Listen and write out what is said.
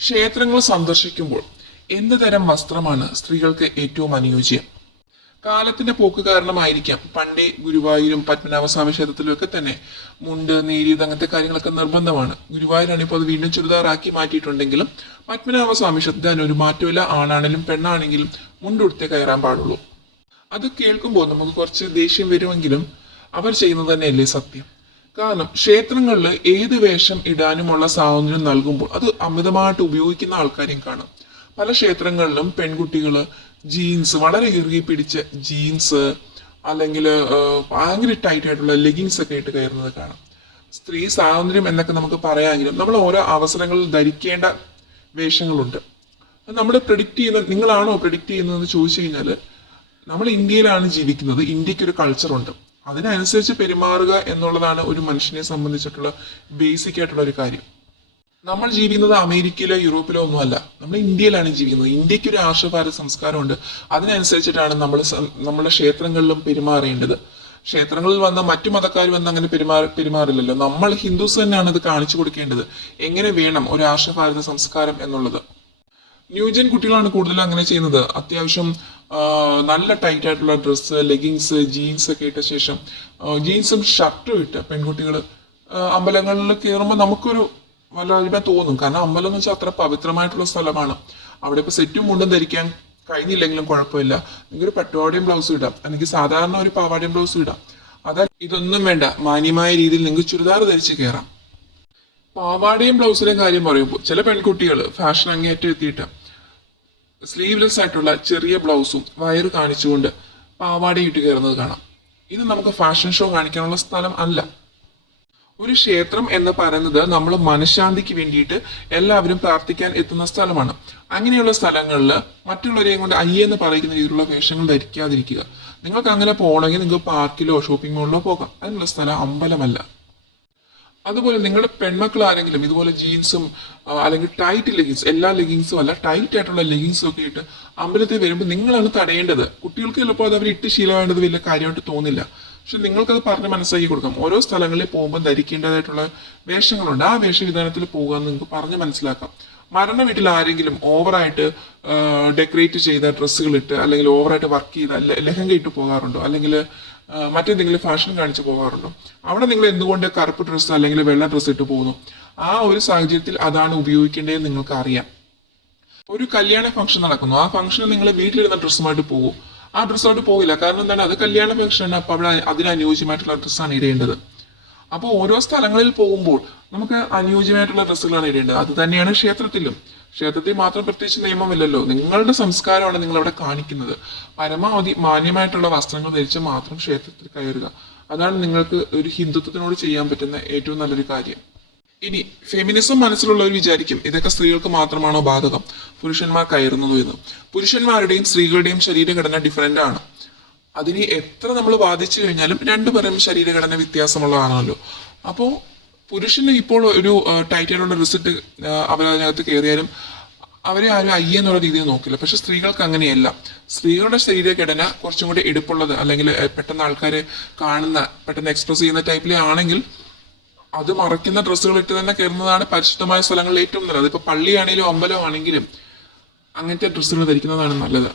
ക്ഷേത്രങ്ങൾ സന്ദർശിക്കുമ്പോൾ എന്ത് തരം വസ്ത്രമാണ് സ്ത്രീകൾക്ക് ഏറ്റവും അനുയോജ്യം? കാലത്തിന്റെ പോക്ക് കാരണമായിരിക്കാം പണ്ടേ ഗുരുവായൂരും പത്മനാഭസ്വാമി ക്ഷേത്രത്തിലും ഒക്കെ തന്നെ മുണ്ട്, നേരിയത് അങ്ങനത്തെ കാര്യങ്ങളൊക്കെ നിർബന്ധമാണ്. ഗുരുവായൂരാണ് ഇപ്പോൾ അത് വീണ്ടും ചുരിദാറാക്കി മാറ്റിയിട്ടുണ്ടെങ്കിലും പത്മനാഭസ്വാമി ക്ഷേത്രത്തിൽ അതിനൊരു മാറ്റമില്ല. ആണാണെങ്കിലും പെണ്ണാണെങ്കിലും മുണ്ടുടുത്തേ കയറാൻ പാടുള്ളൂ. അത് കേൾക്കുമ്പോൾ നമുക്ക് കുറച്ച് ദേഷ്യം വരുമെങ്കിലും അവർ ചെയ്യുന്നത് തന്നെയല്ലേ സത്യം. കാരണം ക്ഷേത്രങ്ങളിൽ ഏത് വേഷം ഇടാനുമുള്ള സ്വാതന്ത്ര്യം നൽകുമ്പോൾ അത് അമിതമായിട്ട് ഉപയോഗിക്കുന്ന ആൾക്കാരെയും കാണാം. പല ക്ഷേത്രങ്ങളിലും പെൺകുട്ടികൾ ജീൻസ്, വളരെ ഇറുകി പിടിച്ച ജീൻസ് അല്ലെങ്കിൽ ഭയങ്കര ടൈറ്റ് ആയിട്ടുള്ള ലെഗിങ്സ് ഒക്കെ ഇട്ട് കയറുന്നത് കാണാം. സ്ത്രീ സ്വാതന്ത്ര്യം എന്നൊക്കെ നമുക്ക് പറയാമെങ്കിലും നമ്മൾ ഓരോ അവസരങ്ങളിൽ ധരിക്കേണ്ട വേഷങ്ങളുണ്ട്. നമ്മൾ പ്രെഡിക്റ്റ് ചെയ്യുന്ന, നിങ്ങളാണോ പ്രെഡിക്റ്റ് ചെയ്യുന്നതെന്ന് ചോദിച്ചു കഴിഞ്ഞാൽ, നമ്മൾ ഇന്ത്യയിലാണ് ജീവിക്കുന്നത്. ഇന്ത്യക്ക് ഒരു കൾച്ചറുണ്ട്. അതിനനുസരിച്ച് പെരുമാറുക എന്നുള്ളതാണ് ഒരു മനുഷ്യനെ സംബന്ധിച്ചിട്ടുള്ള ബേസിക് ആയിട്ടുള്ള ഒരു കാര്യം. നമ്മൾ ജീവിക്കുന്നത് അമേരിക്കയിലോ യൂറോപ്പിലോ ഒന്നുമല്ല, നമ്മൾ ഇന്ത്യയിലാണ് ജീവിക്കുന്നത്. ഇന്ത്യക്ക് ഒരു ആർഷഭാരത സംസ്കാരമുണ്ട്. അതിനനുസരിച്ചിട്ടാണ് നമ്മുടെ ക്ഷേത്രങ്ങളിലും പെരുമാറേണ്ടത്. ക്ഷേത്രങ്ങളിൽ വന്ന മറ്റു മതക്കാർ വന്ന് അങ്ങനെ പെരുമാറില്ലല്ലോ. നമ്മൾ ഹിന്ദുസ് തന്നെയാണ് ഇത് കാണിച്ചു കൊടുക്കേണ്ടത്, എങ്ങനെ വേണം ഒരു ആർഷഭാരത സംസ്കാരം എന്നുള്ളത്. ന്യൂജൻ കുട്ടികളാണ് കൂടുതലും അങ്ങനെ ചെയ്യുന്നത്. അത്യാവശ്യം നല്ല ടൈറ്റ് ആയിട്ടുള്ള ഡ്രസ്സ്, ലെഗിങ്സ്, ജീൻസ് ഒക്കെ ഇട്ട ശേഷം ജീൻസും ഷർട്ടും ഇട്ട് പെൺകുട്ടികൾ അമ്പലങ്ങളിൽ കയറുമ്പോൾ നമുക്കൊരു വല്ലായ്മ തോന്നും. കാരണം അമ്പലം എന്ന് വെച്ചാൽ അത്ര പവിത്രമായിട്ടുള്ള സ്ഥലമാണ്. അവിടെ ഇപ്പൊ സെറ്റും മുണ്ടും ധരിക്കാൻ കഴിഞ്ഞില്ലെങ്കിലും കുഴപ്പമില്ല, നിങ്ങൾക്ക് പട്ടുപാവാടയും ബ്ലൗസും ഇടാം, അല്ലെങ്കിൽ സാധാരണ ഒരു പാവാടയും ബ്ലൗസും ഇടാം. ഇതൊന്നും വേണ്ട, മാന്യമായ രീതിയിൽ നിങ്ങൾക്ക് ചുരിദാർ ധരിച്ച് കയറാം. പാവാടയും ബ്ലൗസിലെയും കാര്യം പറയുമ്പോൾ ചില പെൺകുട്ടികൾ ഫാഷൻ അങ്ങേയറ്റം എത്തിയിട്ട് സ്ലീവ്ലെസ് ആയിട്ടുള്ള ചെറിയ ബ്ലൗസും വയറ് കാണിച്ചുകൊണ്ട് പാവാടയും ഇട്ട് കയറുന്നത് കാണാം. ഇത് നമുക്ക് ഫാഷൻ ഷോ കാണിക്കാനുള്ള സ്ഥലം അല്ല. ഒരു ക്ഷേത്രം എന്ന് പറയുന്നത് നമ്മൾ മനഃശാന്തിക്ക് വേണ്ടിയിട്ട് എല്ലാവരും പ്രാർത്ഥിക്കാൻ എത്തുന്ന സ്ഥലമാണ്. അങ്ങനെയുള്ള സ്ഥലങ്ങളിൽ മറ്റുള്ളവരെയും കൊണ്ട് അയ്യെന്ന് പറയുന്ന രീതിയിലുള്ള വേഷങ്ങൾ ധരിക്കാതിരിക്കുക. നിങ്ങൾക്ക് അങ്ങനെ പോകണമെങ്കിൽ നിങ്ങൾക്ക് പാർക്കിലോ ഷോപ്പിംഗ് മോളിലോ പോകാം. അതിനുള്ള സ്ഥലം അമ്പലമല്ല. അതുപോലെ നിങ്ങളുടെ പെൺമക്കൾ ആരെങ്കിലും ഇതുപോലെ ജീൻസും അല്ലെങ്കിൽ ടൈറ്റ് ലെഗിങ്സ്, എല്ലാ ലെഗിങ്സും അല്ല, ടൈറ്റ് ആയിട്ടുള്ള ലെഗിങ്സും ഒക്കെ ഇട്ട് അമ്പലത്തിൽ വരുമ്പോൾ നിങ്ങളാണ് തടയേണ്ടത്. കുട്ടികൾക്ക് ചിലപ്പോൾ അത് അവർ ഇട്ട് ശീലമായത് വലിയ കാര്യമായിട്ട് തോന്നില്ല. പക്ഷെ നിങ്ങൾക്കത് പറഞ്ഞ് മനസ്സിലാക്കി കൊടുക്കാം. ഓരോ സ്ഥലങ്ങളിൽ പോകുമ്പോൾ ധരിക്കേണ്ടതായിട്ടുള്ള വേഷങ്ങളുണ്ട്. ആ വേഷവിധാനത്തിൽ പോകുക എന്ന് നിങ്ങൾക്ക് പറഞ്ഞ് മനസ്സിലാക്കാം. മരണ വീട്ടിൽ ആരെങ്കിലും ഓവറായിട്ട് ഡെക്കറേറ്റ് ചെയ്ത ഡ്രസ്സുകൾ ഇട്ട് അല്ലെങ്കിൽ ഓവറായിട്ട് വർക്ക് ചെയ്ത ലെഹങ്ക ഇട്ട് പോകാറുണ്ടോ, അല്ലെങ്കിൽ മറ്റെന്തെങ്കിലും ഫാഷൻ കാണിച്ചു പോകാറുണ്ടോ? അവിടെ നിങ്ങൾ എന്തുകൊണ്ട് കറുപ്പ് ഡ്രസ്സ് അല്ലെങ്കിൽ വെള്ള ഡ്രസ്സ് ഇട്ട് പോകുന്നു? ആ ഒരു സാഹചര്യത്തിൽ അതാണ് ഉപയോഗിക്കേണ്ടതെന്ന് നിങ്ങൾക്ക് അറിയാം. ഒരു കല്യാണ ഫംഗ്ഷൻ നടക്കുന്നു, ആ ഫംഗ്ഷന് നിങ്ങൾ വീട്ടിലിരുന്ന ഡ്രസ്സുമായിട്ട് പോകും. ആ ഡ്രസ്സായിട്ട് പോകില്ല. കാരണം എന്താണ്, അത് കല്യാണ ഫംഗ്ഷനാണ്. അപ്പൊ അവിടെ അതിനനുയോജ്യമായിട്ടുള്ള ഡ്രസ്സാണ് ഇടേണ്ടത്. അപ്പോൾ ഓരോ സ്ഥലങ്ങളിൽ പോകുമ്പോൾ നമുക്ക് അനുയോജ്യമായിട്ടുള്ള ഡ്രസ്സുകളാണ് ഇടേണ്ടത്. അത് തന്നെയാണ് ക്ഷേത്രത്തിലും. ക്ഷേത്രത്തിൽ മാത്രം പ്രത്യേകിച്ച് നിയമമില്ലല്ലോ. നിങ്ങളുടെ സംസ്കാരമാണ് നിങ്ങൾ അവിടെ കാണിക്കുന്നത്. പരമാവധി മാന്യമായിട്ടുള്ള വസ്ത്രങ്ങൾ ധരിച്ച് മാത്രം ക്ഷേത്രത്തിൽ കയറുക. അതാണ് നിങ്ങൾക്ക് ഒരു ഹിന്ദുത്വത്തിനോട് ചെയ്യാൻ പറ്റുന്ന ഏറ്റവും നല്ലൊരു കാര്യം. ഇനി ഫെമിനിസം മനസ്സിലുള്ളവർ വിചാരിക്കും ഇതൊക്കെ സ്ത്രീകൾക്ക് മാത്രമാണോ ബാധകം, പുരുഷന്മാർ കയറുന്നതോ എന്ന്. പുരുഷന്മാരുടെയും സ്ത്രീകളുടെയും ശരീരഘടന ഡിഫറെന്റ് ആണ്. അതിന് എത്ര നമ്മൾ ബാധിച്ചു കഴിഞ്ഞാലും രണ്ടുപേരും ശരീരഘടന വ്യത്യാസമുള്ളതാണല്ലോ. അപ്പോൾ പുരുഷന് ഇപ്പോൾ ഒരു ടൈറ്റ് ആയിട്ടുള്ള റിസിറ്റ് അവരതിനകത്ത് കയറിയാലും അവരെ ആരും അയ്യെന്നുള്ള രീതിയിൽ നോക്കില്ല. പക്ഷെ സ്ത്രീകൾക്ക് അങ്ങനെയല്ല. സ്ത്രീകളുടെ ശരീരഘടന കുറച്ചും കൂടി എടുപ്പുള്ളത്, അല്ലെങ്കിൽ പെട്ടെന്ന് ആൾക്കാരെ കാണുന്ന, പെട്ടെന്ന് എക്സ്പ്രസ് ചെയ്യുന്ന ടൈപ്പിലെ ആണെങ്കിൽ അത് മറയ്ക്കുന്ന ഡ്രസ്സുകൾ ഇട്ട് തന്നെ കയറുന്നതാണ് പരിശുദ്ധമായ സ്ഥലങ്ങളിൽ ഏറ്റവും നല്ലത്. ഇപ്പൊ പള്ളിയാണെങ്കിലും അമ്പലമാണെങ്കിലും അങ്ങനത്തെ ഡ്രസ്സുകൾ ധരിക്കുന്നതാണ് നല്ലത്.